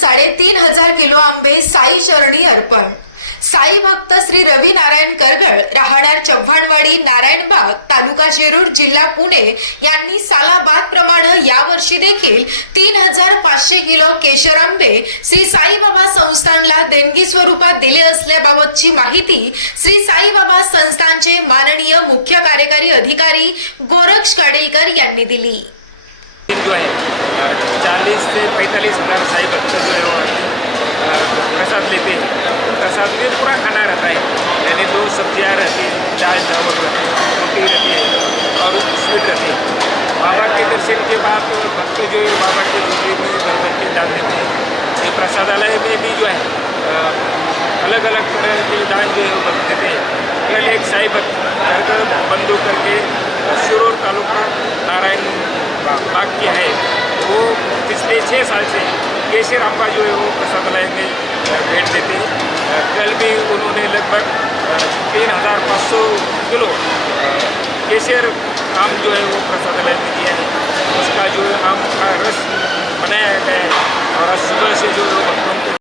साडेतीन हजार किलो आंबे साई चरणी अर्पण. साई भक्त श्री रवी नारायण करगळ राहणार चव्हाणवाडी नारायणबाग तालुका शिरूर जिल्हा पुणे यांनी सालाबाद प्रमाणे यावर्षी देखील तीन हजार पाचशे किलो केशर आंबे श्री साईबाबा संस्थानला देणगी स्वरूपात दिले असल्याबाबतची माहिती श्री साईबाबा संस्थानचे माननीय मुख्य कार्यकारी अधिकारी गोरक्ष काडेलकर यांनी दिली. चाळीस ते पैतालीस हज़ार साई प्रसाद लेते हैं। प्रसाद में पूरा खाना रहता है। यानी दो सब्ज़ियाँ रहती है, दाल, चावल रहती है, रोटी रहती है, और स्वीट रहती है। बाबा के दर्शन के बाद भक्त जो है, बाबा के झोली में भर भर के दान देते हैं। ये प्रसादालय में भी जो है अलग अलग तरह के दान जो है भक्त देते हैं। कल एक साई भक्त घर घर बंदो करके शिरूर तालुका नारायण बाग के है। वो पिछले छः साल से केशर आंबा जो है, वो प्रसादालय लगभग तीन हज़ार पाँच सौ किलो केसर आम जो है वो प्रसादालय में दिया है। उसका जो आम का रस बनाया गया है और आज सुबह से जो है भक्तों को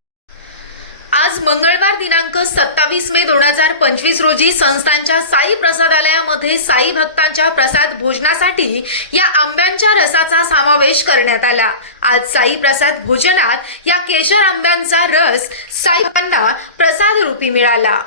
आज मंगळवार दिनांक सत्तावीस मे दोन हजार पंचवीस रोजी संस्थांच्या साई प्रसादालयामध्ये साई भक्तांच्या प्रसाद भोजनासाठी या आंब्यांच्या रसाचा समावेश करण्यात आला. आज साई प्रसाद भोजनात या केशर आंब्यांचा रस साई भक्तांना प्रसाद रूपी मिळाला.